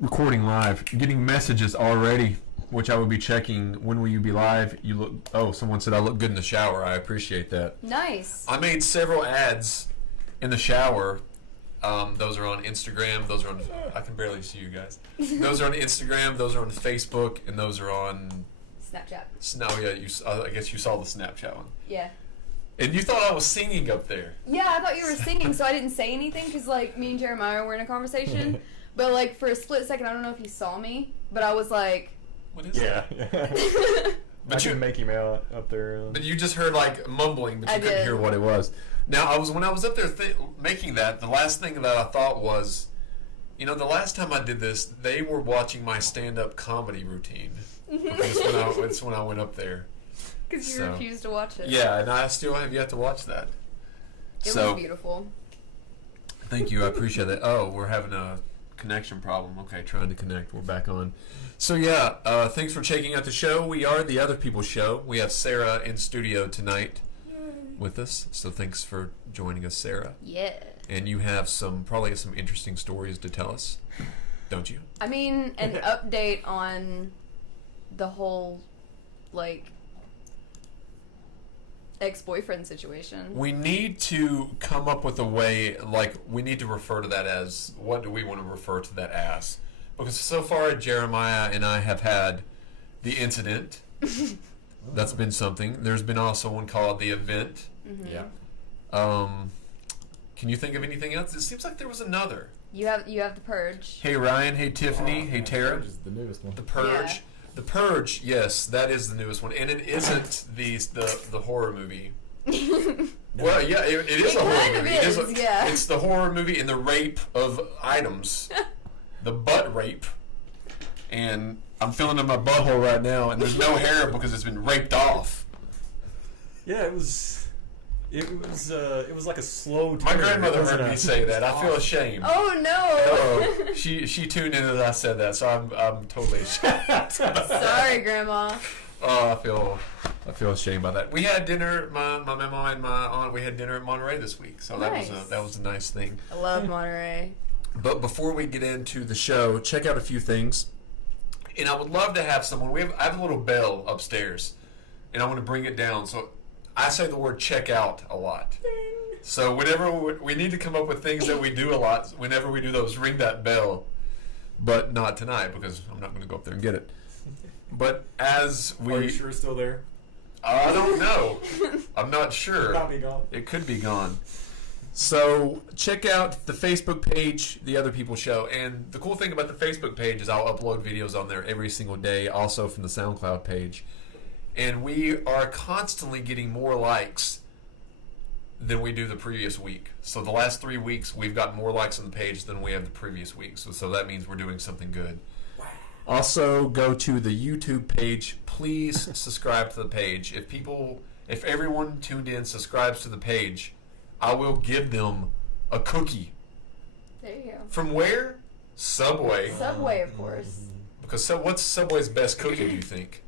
recording live, getting messages already, which I will be checking. When will you be live? You look. Oh, someone said I look good in the shower. I appreciate that. Nice. I made several ads in the shower. Those are on Instagram. Those are on. I can barely see you guys. Those are on Instagram. Those are on Facebook, and those are on Snapchat. No, yeah. I guess you saw the Snapchat one. Yeah. And you thought I was singing up there. Yeah, I thought you were singing, so I didn't say anything because, like, me and Jeremiah were in a conversation. But, like, for a split second, I don't know if he saw me, but I was like... What is that? Yeah. But you make him out up there. But you just heard, like, mumbling, but you couldn't hear what it was. Now, when I was up there making that, the last thing that I thought was, you know, the last time I did this, they were watching my stand-up comedy routine. It's when I went up there. Because you refused to watch it. Yeah, and I still have yet to watch that. It was beautiful. Thank you, I appreciate that. Oh, we're having a connection problem. Okay, trying to connect. We're back on. So yeah, thanks for checking out the show. We are the Other People's Show. We have Sarah in studio tonight with us. So thanks for joining us, Sarah. Yeah. And you have probably some interesting stories to tell us, don't you? I mean, an update on the whole, like, ex-boyfriend situation. We need to come up with a way, like, we need to refer to that as, what do we want to refer to that as? Because so far Jeremiah and I have had the incident. That's been something. There's been also one called the event. Mm-hmm. Yeah. Can you think of anything else? It seems like there was another. You have the Purge. Hey Ryan, hey Tiffany, hey Tara. Purge is the newest one. The Purge. Yeah. The Purge, yes, that is the newest one, and it isn't the horror movie. Well, yeah, it is a horror movie. It's the horror movie and the rape of items, the butt rape, and I'm feeling in my butthole right now, and there's no hair because it's been raped off. Yeah, it was like a slow. My grandmother heard me say that. I feel ashamed. Oh no! She tuned in as I said that, so I'm totally ashamed. Sorry, Grandma. Oh, I feel ashamed by that. We had dinner. My mama and my aunt. We had dinner at Monterey this week, so nice. that was a nice thing. I love Monterey. But before we get into the show, check out a few things. And I would love to have someone. I have a little bell upstairs, and I want to bring it down. So I say the word check out a lot. So whenever we need to come up with things that we do a lot, whenever we do those, ring that bell. But not tonight, because I'm not going to go up there and get it. But as we... Are you sure it's still there? I don't know. I'm not sure. It could be gone. It could be gone. So check out the Facebook page, The Other People Show. And the cool thing about the Facebook page is I'll upload videos on there every single day, also from the SoundCloud page. And we are constantly getting more likes than we do the previous week. So the last 3 weeks, we've got more likes on the page than we have the previous week. So that means we're doing something good. Also, go to the YouTube page. Please subscribe to the page. If everyone tuned in subscribes to the page, I will give them a cookie. There you go. From where? Subway. Subway, of course. Because what's Subway's best cookie, do you think?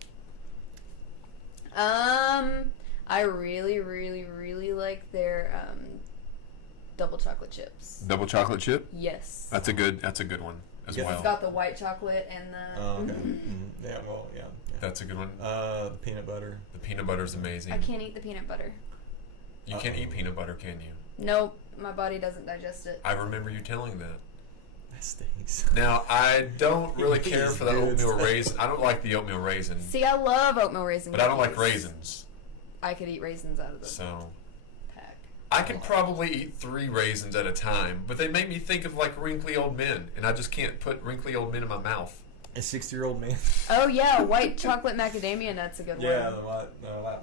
I really, really, really like their double chocolate chips. Double chocolate chip? Yes. That's a good one as well. It's got the white chocolate and the... Oh, okay. Yeah, well, yeah. That's a good one. The peanut butter. The peanut butter is amazing. I can't eat the peanut butter. You can't eat peanut butter, can you? Nope, my body doesn't digest it. I remember you telling that. That stinks. Now, I don't really care for the oatmeal raisin. I don't like the oatmeal raisin. See, I love oatmeal raisin. But I don't like raisins. I could eat raisins out of the pack. I could probably eat 3 raisins at a time, but they make me think of like wrinkly old men, and I just can't put wrinkly old men in my mouth. A 60-year-old man. Oh yeah, white chocolate macadamia nut's a good one. Yeah, the white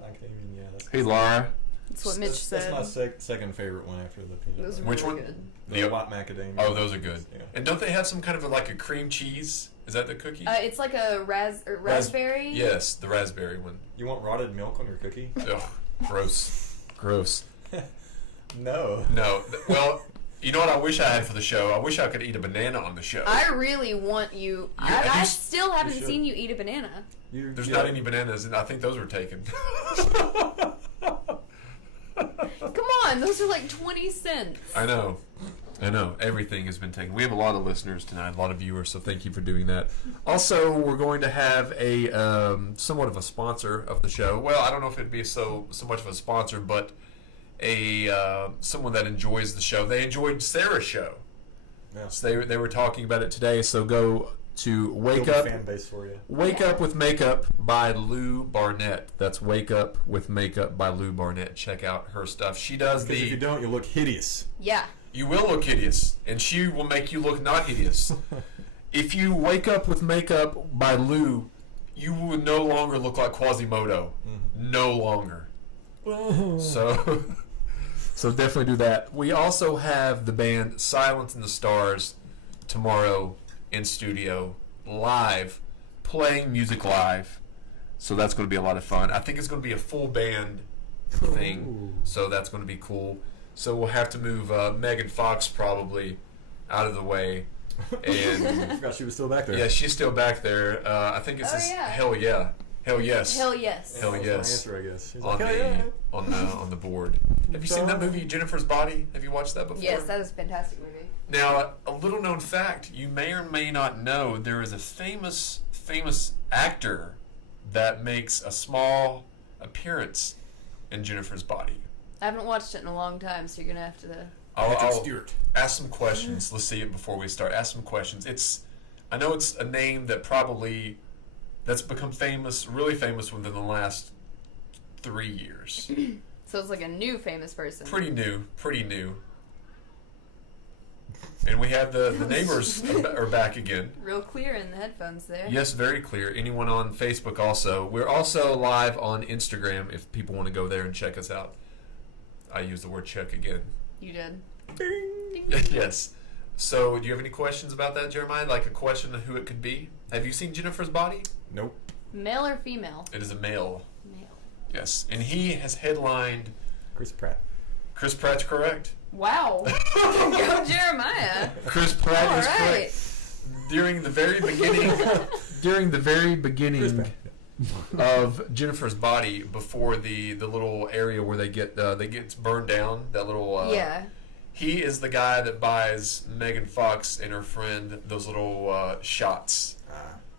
macadamia. Yeah, that's hey, Laura. That's what Mitch said. That's my second favorite one after the peanut butter. Which one? Good. The white macadamia. Oh, those are good. Yeah. And don't they have some kind of like a cream cheese? Is that the cookie? It's like a raspberry. Yes, the raspberry one. You want rotted milk on your cookie? Ugh, gross. Gross. No. Well, you know what I wish I had for the show? I wish I could eat a banana on the show. I really want you. I still haven't seen you eat a banana. There's not any bananas, and I think those were taken. Come on, those are like 20 cents. I know. I know everything has been taken. We have a lot of listeners tonight, a lot of viewers, so thank you for doing that. Also, we're going to have a somewhat of a sponsor of the show. Well, I don't know if it'd be so much of a sponsor, but a someone that enjoys the show. They enjoyed Sarah's show, Yeah. so they were talking about it today. So go to Wake Build a Up. fan base for you. Wake Up with Makeup by Lou Barnett. That's Wake Up with Makeup by Lou Barnett. Check out her stuff. She does Because if you don't, you'll look hideous. Yeah. You will look hideous, and she will make you look not hideous. If you wake up with Makeup by Lou, you will no longer look like Quasimodo. Mm-hmm. No longer. So, so definitely do that. We also have the band Silence in the Stars tomorrow in studio, live, playing music live. So that's going to be a lot of fun. I think it's going to be a full band thing, so that's going to be cool. So we'll have to move Megan Fox probably out of the way. I And forgot she was still back there. yeah, she's still back there. I think it Oh, says yeah. hell yeah, hell yes, Hell yes. Hell That was yes. my answer, I guess. She's on like, the "Hell yeah." on the board. Have you seen that movie Jennifer's Body? Have you watched that before? Yes, that is a fantastic movie. Now, a little known fact, you may or may not know, there is a famous actor that makes a small appearance in Jennifer's Body. I haven't watched it in a long time, so you're gonna have to. Patrick I'll Stewart. ask some questions. Let's see it before we start. Ask some questions. I know it's a name that's become famous, really famous within the last 3 years. So it's like a new famous person. Pretty new. And we have the neighbors are back again. Real clear in the headphones there. Yes, very clear. Anyone on Facebook also. We're also live on Instagram if people want to go there and check us out. I use the word check again. You did. Yes. So, do you have any questions about that, Jeremiah? Like a question of who it could be? Have you seen Jennifer's Body? Nope. Male or female? It is a male. Male. Yes. And he has headlined. Chris Pratt. Chris Pratt's correct. Wow. Go Jeremiah. Chris Pratt All is right. correct. During the very beginning of Jennifer's Body, before the little area where they get burned down, that little Yeah. he is the guy that buys Megan Fox and her friend those little shots,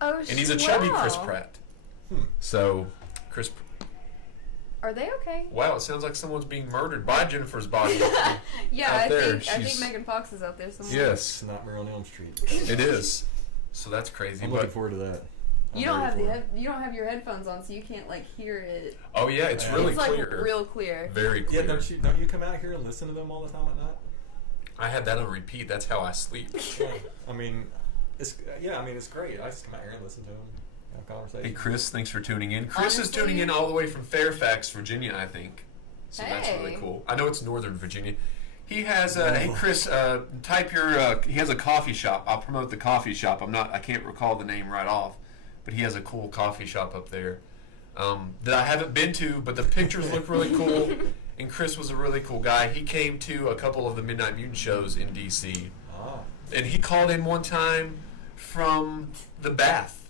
Oh, and he's a chubby wow. Chris Pratt. So, Chris. Are they okay? Wow, it sounds like someone's being murdered by Jennifer's Body. Yeah, Out I there, think she's- Megan Fox is out there somewhere. Yes, Nightmare on Elm Street. it is. So that's crazy. I'm but looking forward to that. I'm You don't ready have for it. you don't have your headphones on, so you can't like hear it. oh yeah, it's really It's like clear. real clear. Very clear. Yeah, don't you come out here and listen to them all the time at night? I had that on repeat. That's how I sleep. Yeah. I mean, it's great. I just come out here and listen to them, have conversations. Hey Chris, thanks for tuning in. Chris is Honestly- tuning in all the way from Fairfax, Virginia, I think. So that's really Hey. cool. I know it's Northern Virginia. He has hey Chris, type your he has a coffee shop. I'll promote the coffee shop. I can't recall the name right off, but he has a cool coffee shop up there that I haven't been to, but the pictures look really cool. And Chris was a really cool guy. He came to a couple of the Midnight Mutant shows in DC. Ah. And he called in one time from the bath.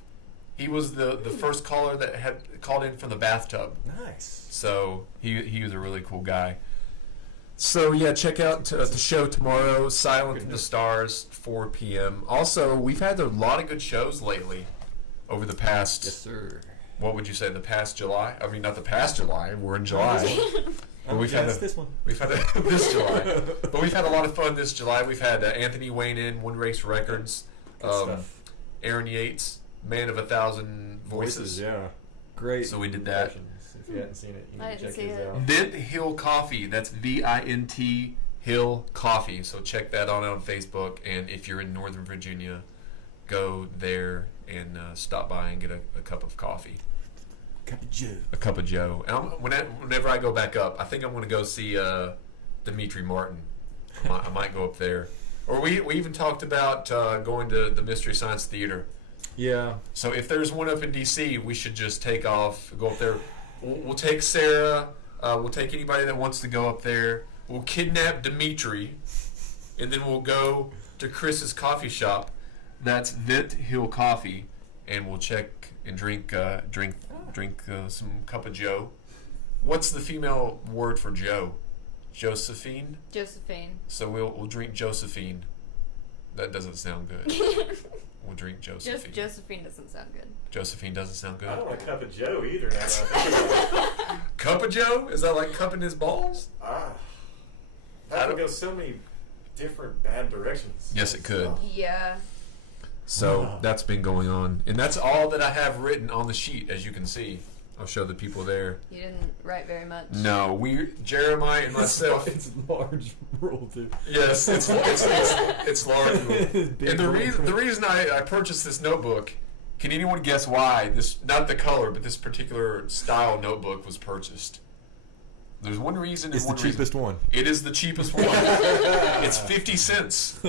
He was the first caller that had called in from the bathtub. Nice. So he was a really cool guy. So yeah, check out the show tomorrow, Silent in the Stars, 4 p.m. Also, we've had a lot of good shows lately over the past, Yes, sir. what would you say, the past July? I mean, not the past July, we're in July. But we've had this one. We've had this July, but we've had a lot of fun this July. We've had Anthony Wayne in One Race Records, Good stuff. Aaron Yates, Man of 1,000 Voices. Yeah. Great. So we did that. impressions. If you hadn't seen it, you I need to didn't check see his it. out. Vint Hill Coffee. That's VINT Hill Coffee. So check that out on Facebook. And if you're in Northern Virginia, go there and stop by and get a cup of coffee. Cup of Joe. A cup of Joe. And whenever I go back up, I think I'm going to go see Dimitri Martin. I might go up there. Or we even talked about going to the Mystery Science Theater. Yeah. So if there's one up in D.C., we should just take off, go up there. We'll take Sarah. We'll take anybody that wants to go up there. We'll kidnap Dimitri, and then we'll go to Chris's coffee shop. That's Vint Hill Coffee, and we'll check and drink some cup of Joe. What's the female word for Joe? Josephine. Josephine. So we'll drink Josephine. That doesn't sound good. We'll drink Josephine. Josephine doesn't sound good. Josephine doesn't sound good. I don't want a cup of Joe either. Now that I think about it. Cup of Joe? Is that like cupping his balls? That would go so many different bad directions. Yes, it could. Yeah. So that's been going on, and that's all that I have written on the sheet, as you can see. I'll show the people there. You didn't write very much. No, Jeremiah and myself. It's large rule too. Yes, it's large. And Big the rule. reason I purchased this notebook, can anyone guess why? This, not the color, but this particular style notebook was purchased. There's one reason. It's the cheapest one. It is the cheapest one. It's 50 cents.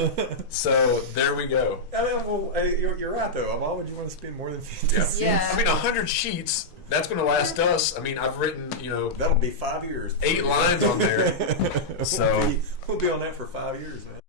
So there we go. I mean, well, you're right though. Why would you want to spend more than 50 cents? Yeah. I mean, 100 sheets. That's going to last us. I mean, I've written, That'll be 5 years. 8 lines on there. So we'll be on that for 5 years, man.